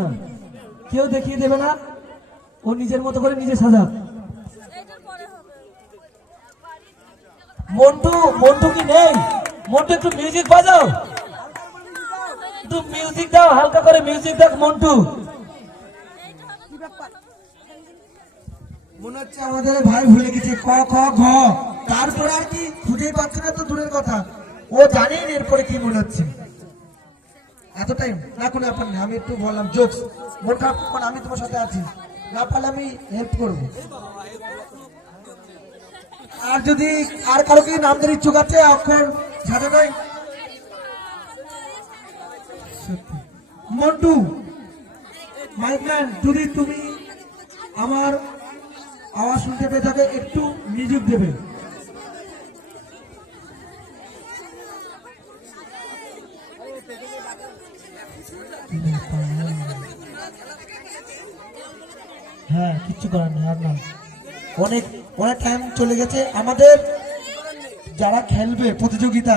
না, কেউ দেখিয়ে দেবে না, ও নিজের মতো করে নিজে সাজাক। মন্টু, মন্টু কি নেই? মন্টু একটু মিউজিক বাজাও, একটু মিউজিক দাও, হালকা করে মিউজিক দাও মন্টু। মনে হচ্ছে আমাদের ভাই ভুলে গেছে ক খ ঘ, তারপরে আর কি খুঁজে পাচ্ছে না তো দূরের কথা, ও জানেন এরপরে কি মনে হচ্ছে। এত টাইম না কোনো ব্যাপার না, আমি একটু বললাম জোকস, মন খারাপ করবো না, আমি তোমার সাথে আছি, না পারলে আমি হেল্প করবো। আর যদি আর কারো কি নাম ধরে ইচ্ছুক আছে অক্ষর সাজানোয়? মন্টু মাইকম্যান, যদি তুমি আমার আওয়াজ শুনতে পেয়ে থাকে একটু মিউজিক দেবে। হ্যাঁ, কিচ্ছু করার নেই, আর না। অনেক অনেক টাইম চলে গেছে, আমাদের যারা খেলবে প্রতিযোগিতা